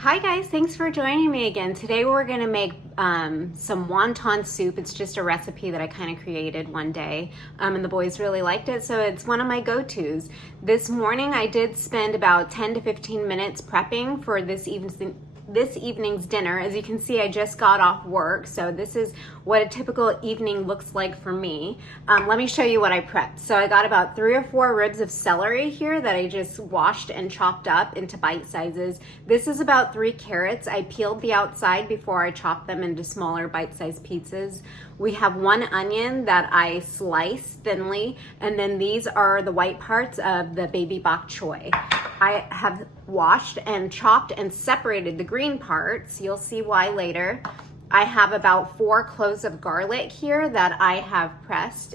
Hi guys, thanks for joining me again. Today we're gonna make some wonton soup. It's just a recipe that I kind of created one day and the boys really liked it, so it's one of my go-tos. This morning I did spend about 10 to 15 minutes prepping for this evening's dinner. As you can see, I just got off work, so this is what a typical evening looks like for me. Let me show you what I prepped. So I got about 3 or 4 ribs of celery here that I just washed and chopped up into bite sizes. This is about 3 carrots. I peeled the outside before I chopped them into smaller bite-sized pieces. We have 1 onion that I sliced thinly, and then these are the white parts of the baby bok choy. I have washed and chopped and separated the green parts. You'll see why later. I have about 4 cloves of garlic here that I have pressed.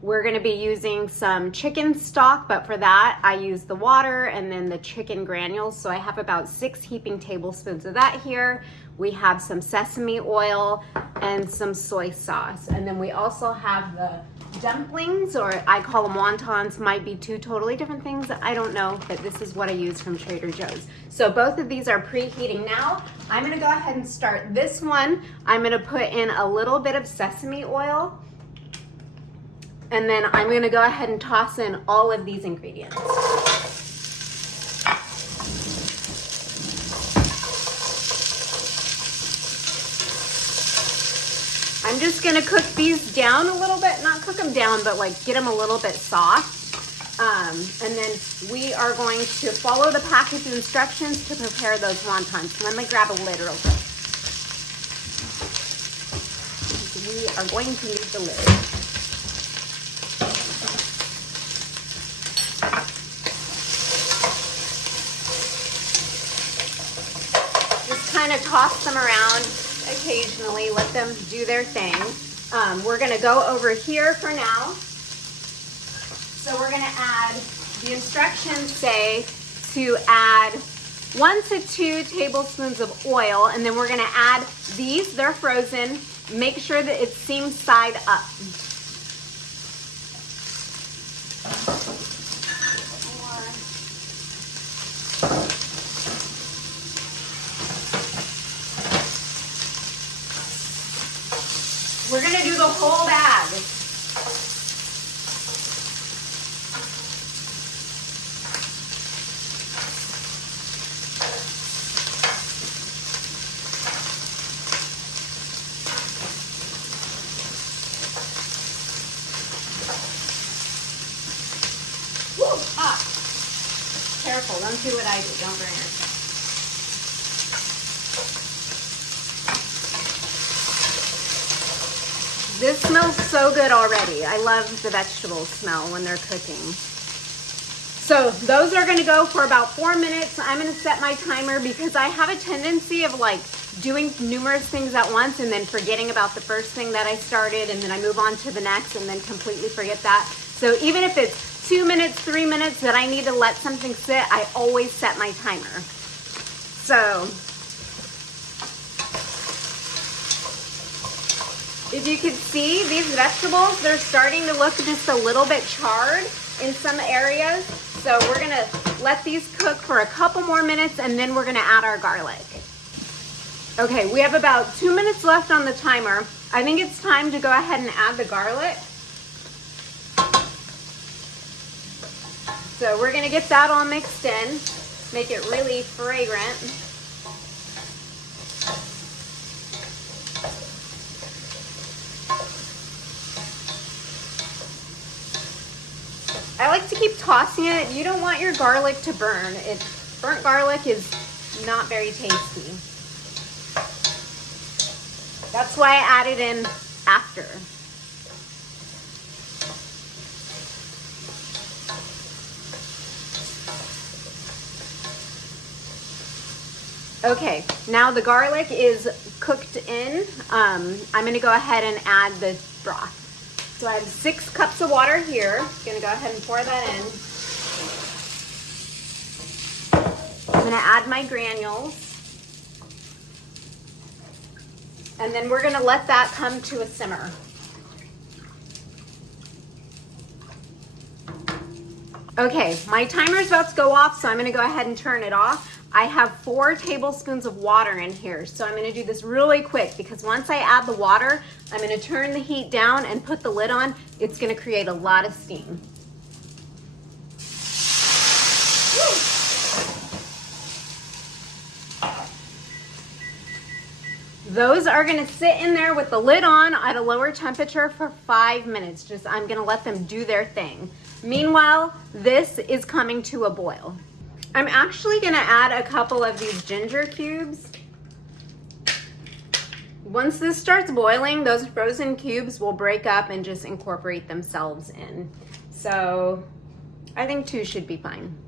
We're gonna be using some chicken stock, but for that I use the water and then the chicken granules. So I have about 6 heaping tablespoons of that here. We have some sesame oil and some soy sauce. And then we also have the dumplings, or I call them wontons, might be 2 totally different things. I don't know, but this is what I use from Trader Joe's. So both of these are preheating now. I'm gonna go ahead and start this one. I'm gonna put in a little bit of sesame oil, and then I'm gonna go ahead and toss in all of these ingredients. I'm just gonna cook these down a little bit, not cook them down, but like get them a little bit soft. And then we are going to follow the package instructions to prepare those wontons. Let me grab a lid real quick. We are going to use the lid. Just kind of toss them around occasionally, let them do their thing. We're gonna go over here for now. So we're gonna add, the instructions say to add 1 to 2 tablespoons of oil, and then we're gonna add these, they're frozen. Make sure that it seams side up. We're gonna do the whole bag. Woo, hot. Careful, don't do what I do, don't burn yourself. This smells so good already. I love the vegetable smell when they're cooking. So those are gonna go for about 4 minutes. I'm gonna set my timer because I have a tendency of like doing numerous things at once and then forgetting about the first thing that I started, and then I move on to the next and then completely forget that. So even if it's 2 minutes, 3 minutes that I need to let something sit, I always set my timer. So if you can see, these vegetables, they're starting to look just a little bit charred in some areas. So we're gonna let these cook for a couple more minutes, and then we're gonna add our garlic. Okay, we have about 2 minutes left on the timer. I think it's time to go ahead and add the garlic. So we're gonna get that all mixed in, make it really fragrant. I like to keep tossing it. You don't want your garlic to burn. Burnt garlic is not very tasty. That's why I add it in after. Okay, now the garlic is cooked in. I'm gonna go ahead and add the broth. So I have 6 cups of water here. Gonna go ahead and pour that in. I'm gonna add my granules. And then we're gonna let that come to a simmer. Okay, my timer's about to go off, so I'm gonna go ahead and turn it off. I have 4 tablespoons of water in here. So I'm gonna do this really quick because once I add the water, I'm gonna turn the heat down and put the lid on. It's gonna create a lot of steam. Those are gonna sit in there with the lid on at a lower temperature for 5 minutes. I'm gonna let them do their thing. Meanwhile, this is coming to a boil. I'm actually gonna add a couple of these ginger cubes. Once this starts boiling, those frozen cubes will break up and just incorporate themselves in. So I think 2 should be fine.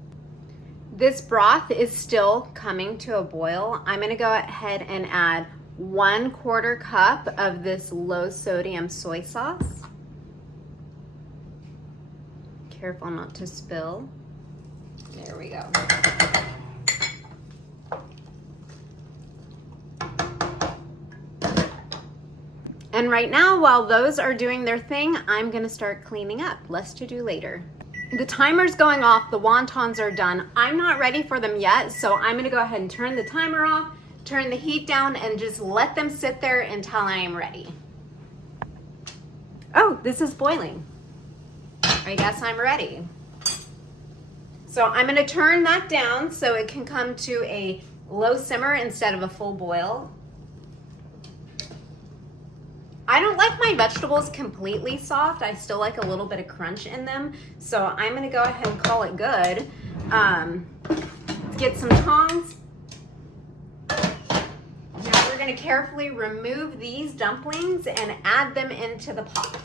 This broth is still coming to a boil. I'm gonna go ahead and add 1/4 cup of this low sodium soy sauce. Careful not to spill. There we go. And right now, while those are doing their thing, I'm gonna start cleaning up. Less to do later. The timer's going off, the wontons are done. I'm not ready for them yet, so I'm gonna go ahead and turn the timer off, turn the heat down, and just let them sit there until I am ready. Oh, this is boiling. I guess I'm ready. So I'm gonna turn that down so it can come to a low simmer instead of a full boil. I don't like my vegetables completely soft. I still like a little bit of crunch in them. So I'm gonna go ahead and call it good. Get some tongs. Now we're gonna carefully remove these dumplings and add them into the pot.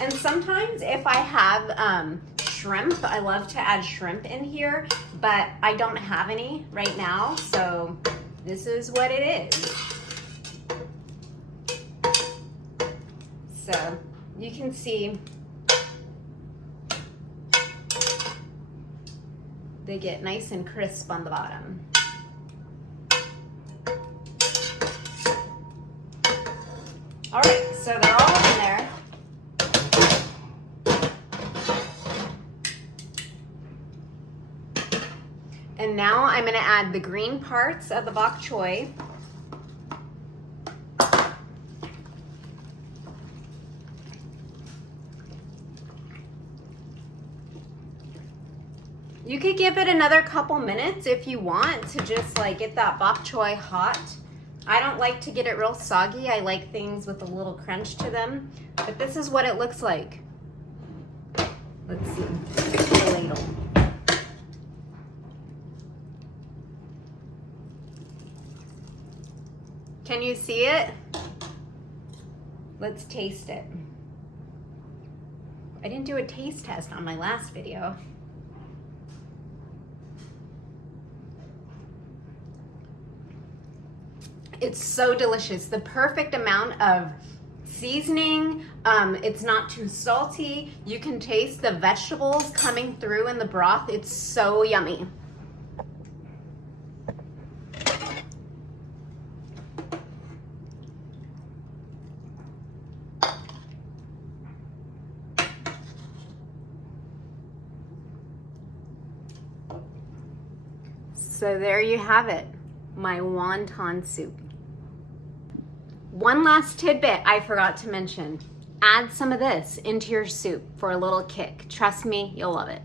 And sometimes if I have shrimp, I love to add shrimp in here, but I don't have any right now, so this is what it is. So you can see they get nice and crisp on the bottom. All right, so they're all in there. And now I'm gonna add the green parts of the bok choy. You could give it another couple minutes if you want to just like get that bok choy hot. I don't like to get it real soggy. I like things with a little crunch to them, but this is what it looks like. Let's see, the ladle. Can you see it? Let's taste it. I didn't do a taste test on my last video. It's so delicious. The perfect amount of seasoning. It's not too salty. You can taste the vegetables coming through in the broth. It's so yummy. So there you have it, my wonton soup. One last tidbit I forgot to mention. Add some of this into your soup for a little kick. Trust me, you'll love it.